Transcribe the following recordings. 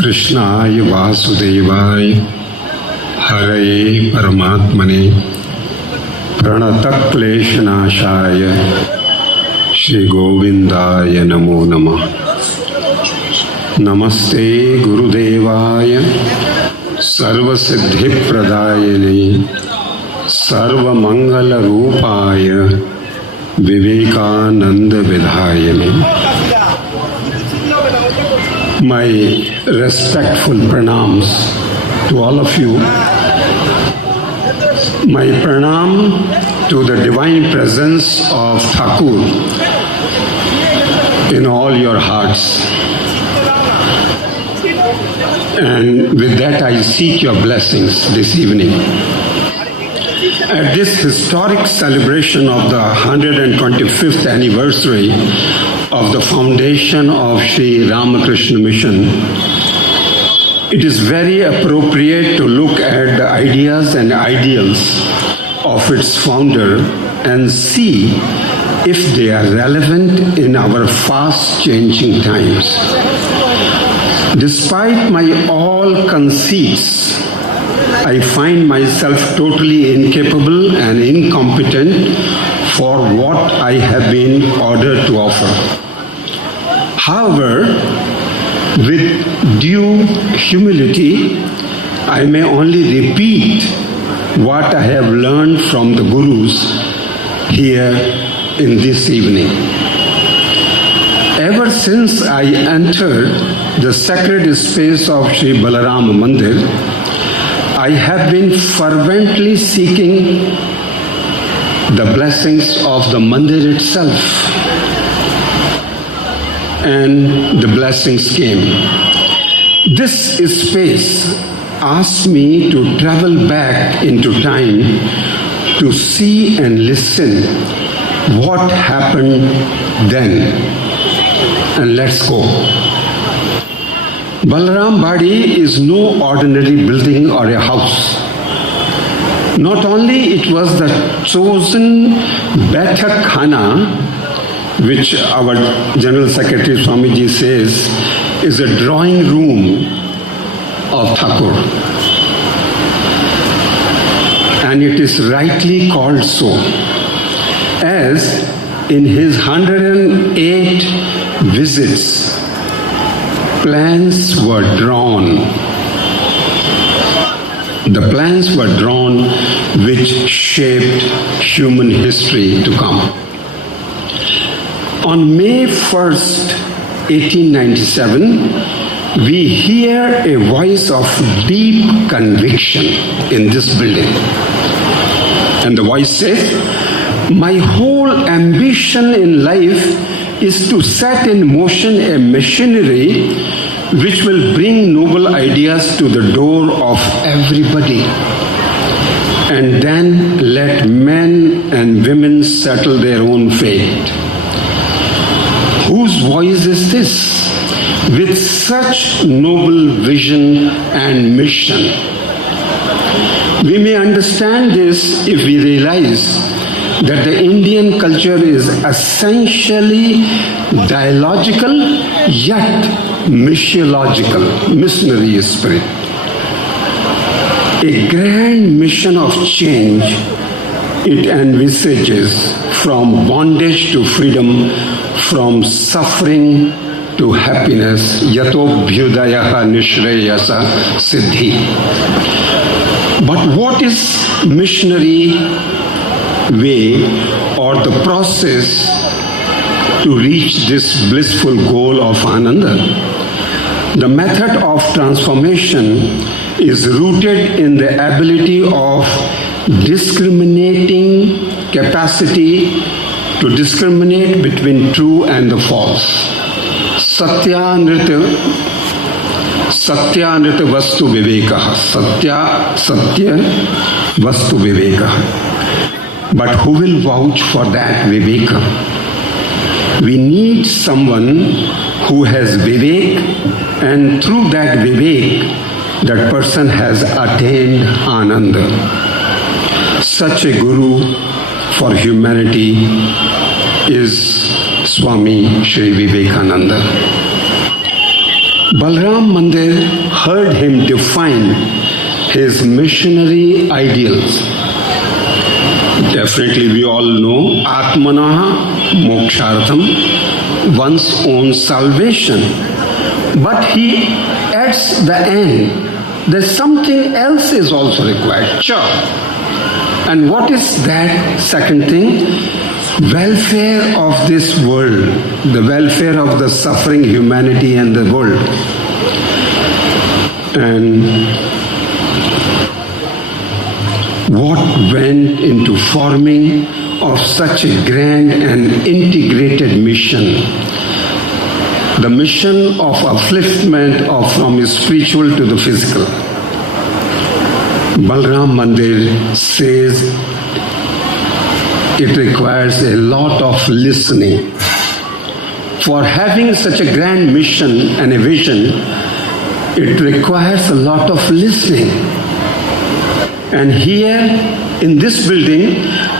कृष्णाय वासुदेवाय हरये परमात्मने प्रणतक्लेशनाशाय श्री गोविंदाय नमो नमः। नमस्ते गुरुदेवाय सर्वसिद्धिप्रदायिने सर्वमंगलरूपाय Vivekananda विधायिने। My respectful pranams to all of you. My pranam to the divine presence of Thakur in all your hearts. And with that I seek your blessings this evening. At this historic celebration of the 125th anniversary of the foundation of Sri Ramakrishna Mission, it is very appropriate to look at the ideas and ideals of its founder and see if they are relevant in our fast-changing times. Despite my all conceits, I find myself totally incapable and incompetent for what I have been ordered to offer. However, with due humility, I may only repeat what I have learned from the Gurus here in this evening. Ever since I entered the sacred space of Sri BALARAM MANDIR, I have been fervently seeking the blessings of the Mandir itself. And the blessings came. This space asked me to travel back into time to see and listen what happened then. And let's go. Balaram Badi is no ordinary building or a house. Not only it was the chosen Baithak Khana, which our General Secretary Swamiji says is a drawing room of Thakur. And it is rightly called so, as in his 108 visits, plans were drawn. The plans were drawn which shaped human history to come. On May 1st, 1897, we hear a voice of deep conviction in this building. And the voice says, "My whole ambition in life is to set in motion a machinery which will bring noble ideas to the door of everybody. And then let men and women settle their own fate." Whose voice is this with such noble vision and mission? We may understand this if we realize that the Indian culture is essentially dialogical yet missiological, missionary spirit. A grand mission of change it envisages, from bondage to freedom, from suffering to happiness. Yatobhyudayaha nishreyasa siddhi. But what is missionary way or the process to reach this blissful goal of Ananda? The method of transformation is rooted in the ability of discriminating capacity to discriminate between true and the false. Satyanrita vastu vivekah. Satya vastu vivekah. But who will vouch for that viveka? We need someone who has vivek, and through that vivek, that person has attained Ananda. Such a guru for humanity is Swami Shri Vivekananda. Balaram Mandir heard him define his missionary ideals. Definitely we all know Atmanaha Mokshartham, one's own salvation. But he adds the end, that something else is also required. Sure. And what is that second thing? Welfare of this world, the welfare of the suffering humanity and the world. And what went into forming of such a grand and integrated mission? The mission of upliftment from spiritual to the physical. Balaram Mandir says it requires a lot of listening. For having such a grand mission and a vision, it requires a lot of listening. And here in this building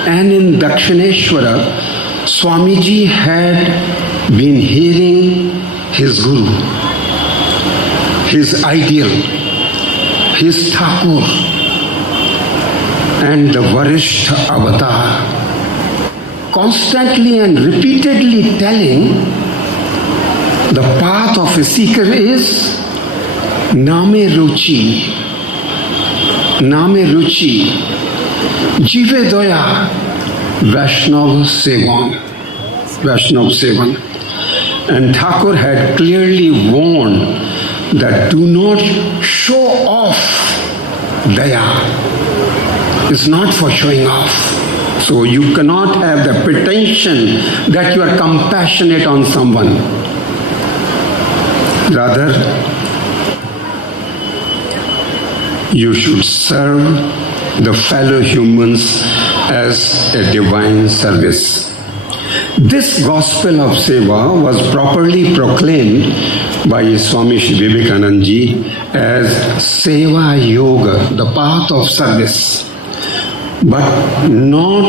and in Dakshineshwara, Swamiji had been hearing his Guru, his ideal, his Thakur, and the Varishtha Avatar, constantly and repeatedly telling the path of a seeker is Name Ruchi, Name Ruchi, Jive Doya, Vaishnav Sevan, Vaishnav Sevan. And Thakur had clearly warned that do not show off Daya. It's not for showing off. So you cannot have the pretension that you are compassionate on someone. Rather, you should serve the fellow humans as a divine service. This gospel of Seva was properly proclaimed by Swami Vivekananda ji as Seva Yoga, the path of service, but not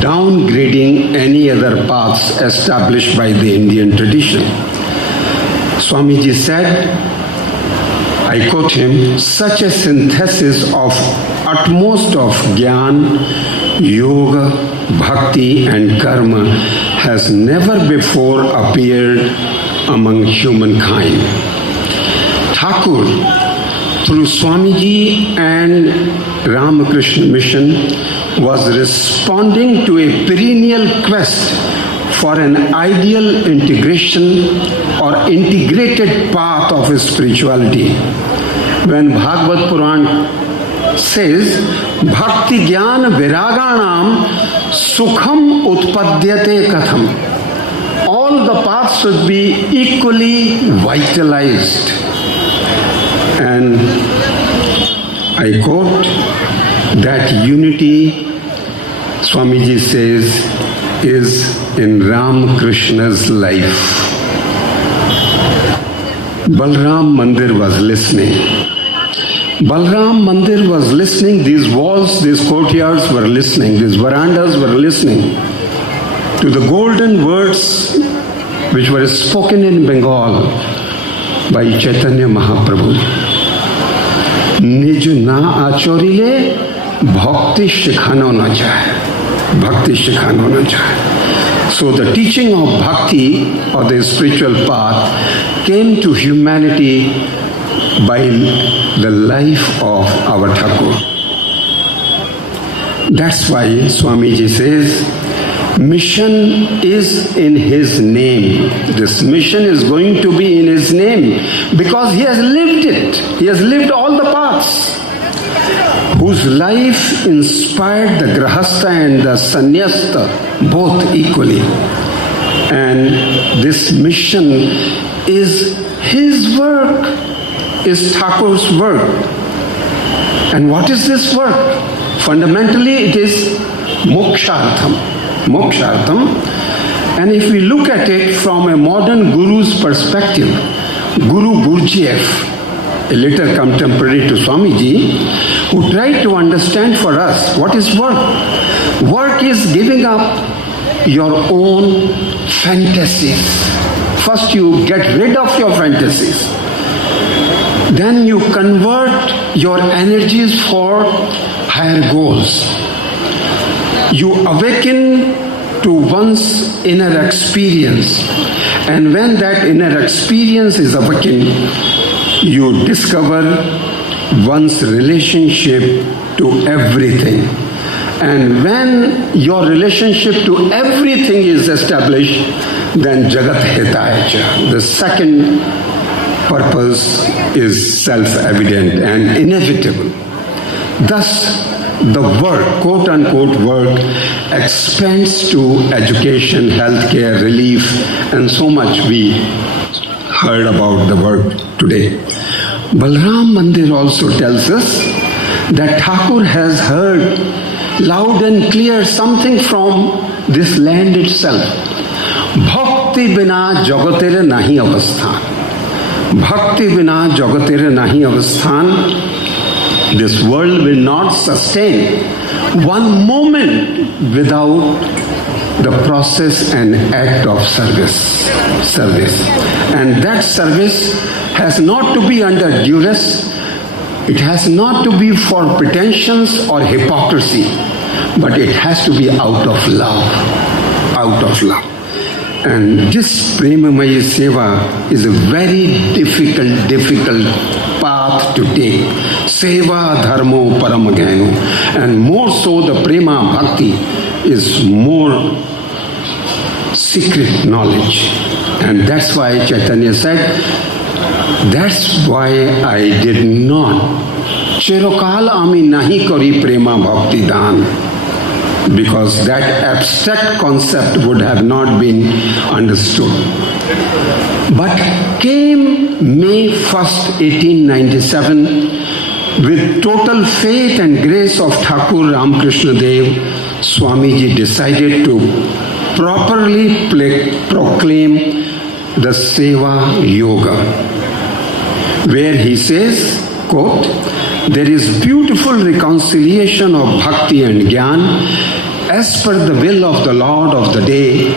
downgrading any other paths established by the Indian tradition. Swamiji said, I quote him, such a synthesis of utmost of Gyan, Yoga, Bhakti and Karma has never before appeared among humankind. Thakur, through Swamiji and Ramakrishna mission, was responding to a perennial quest for an ideal integration or integrated path of spirituality. When Bhagavad Puran says, Bhakti Jnana Viraganam Sukham Utpadyate Katham, all the paths should be equally vitalized. And I quote, that unity, Swamiji says, is in Ramakrishna's life. Balaram Mandir was listening. Balaram Mandir was listening. These walls, these courtyards were listening. These verandas were listening to the golden words which were spoken in Bengal by Chaitanya Mahaprabhu. Nij na achorile bhakti shikhano na jaye. Bhakti shikhano na jaye. So the teaching of bhakti or the spiritual path came to humanity by the life of our Thakur. That's why Swamiji says, mission is in his name. This mission is going to be in his name because he has lived it. He has lived all the paths. Whose life inspired the Grahastha and the Sannyasta both equally. And this mission is his work, is Thakur's work. And what is this work? Fundamentally it is mokshartham. Mokshartham. And if we look at it from a modern guru's perspective, Guru Gurdjieff, a later contemporary to Swamiji, who tried to understand for us what is work. Work is giving up your own fantasies. First you get rid of your fantasies. then you convert your energies for higher goals. You awaken to one's inner experience, and when that inner experience is awakened, you discover one's relationship to everything. And when your relationship to everything is established, then Jagat Hitaya Cha. The second purpose is self-evident and inevitable. Thus, the work, quote-unquote work, expands to education, healthcare, relief, and so much we heard about the work today. Balaram Mandir also tells us that Thakur has heard loud and clear something from this land itself. Bhakti bina jagatere nahi avasthan. Bhakti bina jagatere nahi avasthan. This world will not sustain one moment without the process and act of service. And that service has not to be under duress. It has not to be for pretensions or hypocrisy, but it has to be out of love. Out of love. And this Premamayi Seva is a very difficult path to take. Seva dharmo param gyano. And more so the Prema Bhakti is more secret knowledge. And that's why Chaitanya said, that's why I did not. Chirokal ami nahi kari Prema Bhakti dhan. Because that abstract concept would have not been understood. But came May 1st, 1897, with total faith and grace of Thakur Ramakrishna Dev, Swamiji decided to properly proclaim the Seva Yoga, where he says, quote, there is beautiful reconciliation of bhakti and jnana as per the will of the Lord of the day.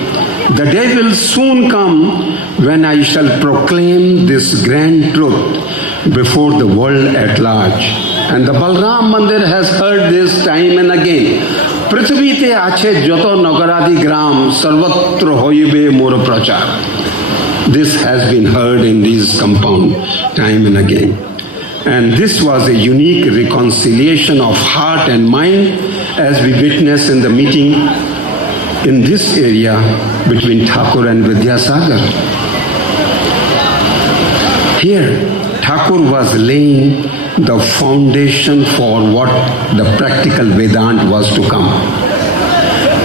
The day will soon come when I shall proclaim this grand truth before the world at large. And the Balaram Mandir has heard this time and again. Prithvite ache joto nagaradi gram sarvatra hoibe mor prachar. This has been heard in these compound time and again. And this was a unique reconciliation of heart and mind as we witness in the meeting in this area between Thakur and Vidyasagar. Here, Thakur was laying the foundation for what the practical Vedanta was to come.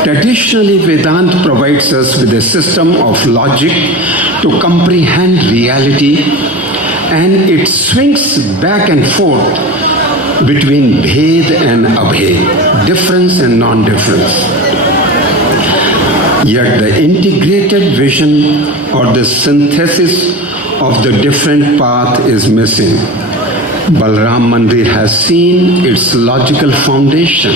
Traditionally, Vedanta provides us with a system of logic to comprehend reality, and it swings back and forth between Bhed and Abhed, difference and non-difference. Yet the integrated vision or the synthesis of the different path is missing. Balaram Mandir has seen its logical foundation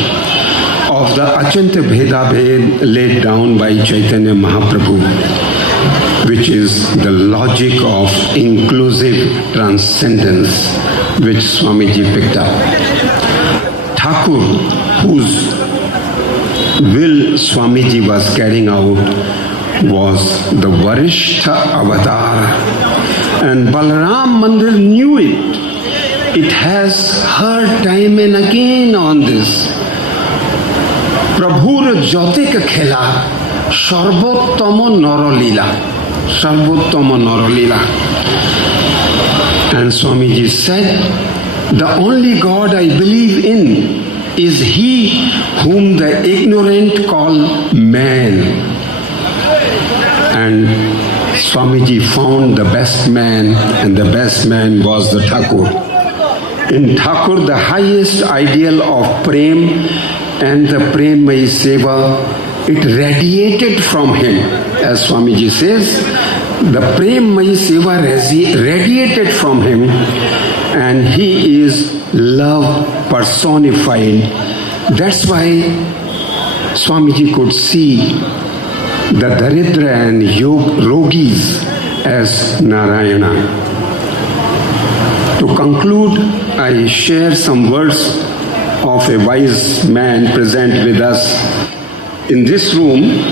of the Achintya Bheda Bhed laid down by Chaitanya Mahaprabhu, which is the logic of inclusive transcendence, which Swamiji picked up. Thakur, whose will Swamiji was carrying out, was the Varishtha Avatar. And Balaram Mandir knew it. It has heard time and again on this. Prabhur Jyotik Khela Sarvottama Naralila. Sarvottama Naralila. And Swamiji said, the only God I believe in is he whom the ignorant call man. And Swamiji found the best man, and the best man was the Thakur. In Thakur, the highest ideal of Prem and the Premmayi Seva, it radiated from him. As Swamiji says, the Premmayi Seva radiated from him, and he is love personified. That's why Swamiji could see the Daridra and Yogis as Narayana. To conclude, I share some words of a wise man present with us in this room.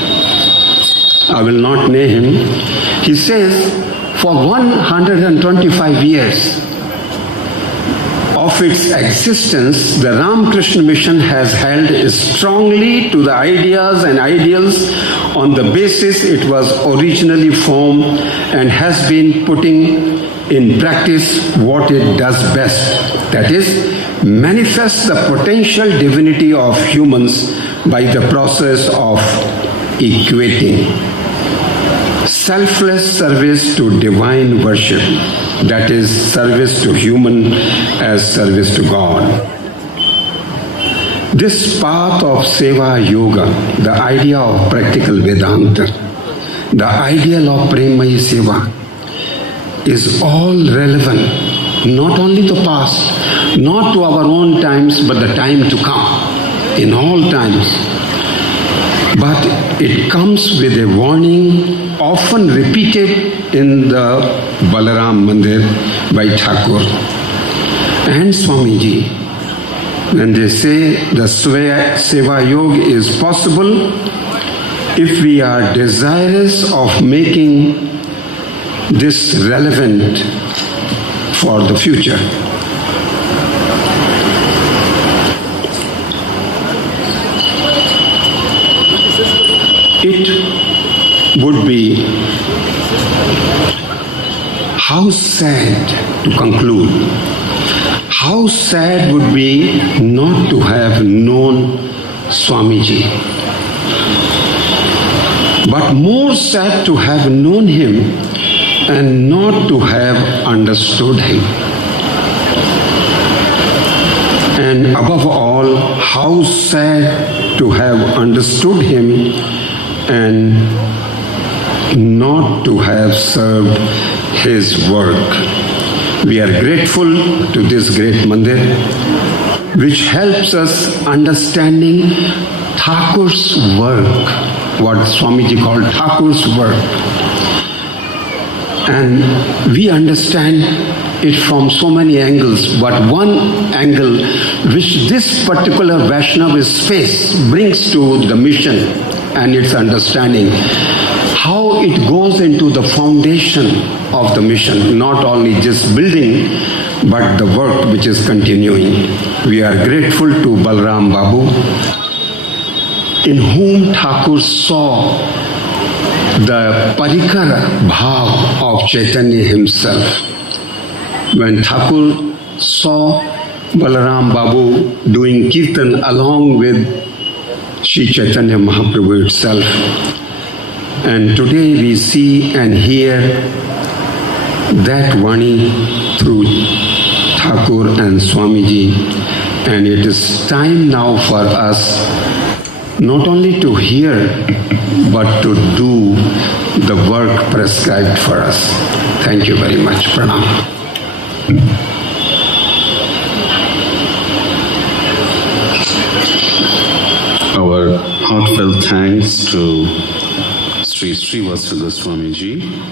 I will not name him. He says, for 125 years of its existence, the Ramakrishna mission has held strongly to the ideas and ideals on the basis it was originally formed and has been putting in practice what it does best, that is, manifest the potential divinity of humans by the process of equating selfless service to divine worship, that is, service to human as service to God. This path of Seva Yoga, the idea of practical Vedanta, the ideal of Premayi Seva, is all relevant, not only the past, not to our own times, but the time to come, in all times. But it comes with a warning often repeated in the BALARAM MANDIR by Thakur and Swamiji. When they say the Seva Yoga is possible if we are desirous of making this relevant for the future. It would be how sad, to conclude, how sad would be not to have known Swamiji, but more sad to have known him and not to have understood him. And above all, how sad to have understood him and not to have served his work. We are grateful to this great mandir, which helps us understanding Thakur's work, what Swamiji called Thakur's work. And we understand it from so many angles, but one angle which this particular Vaishnava space brings to the mission and its understanding, how it goes into the foundation of the mission, not only just building, but the work which is continuing. We are grateful to Balaram Babu, in whom Thakur saw the parikara bhav of Chaitanya himself. When Thakur saw Balaram Babu doing kirtan along with Sri Chaitanya Mahaprabhu itself, and today we see and hear that Vani through Thakur and Swamiji, and it is time now for us not only to hear but to do the work prescribed for us. Thank you very much. Pranam. Our heartfelt thanks to Sri Shrivatsa Goswami ji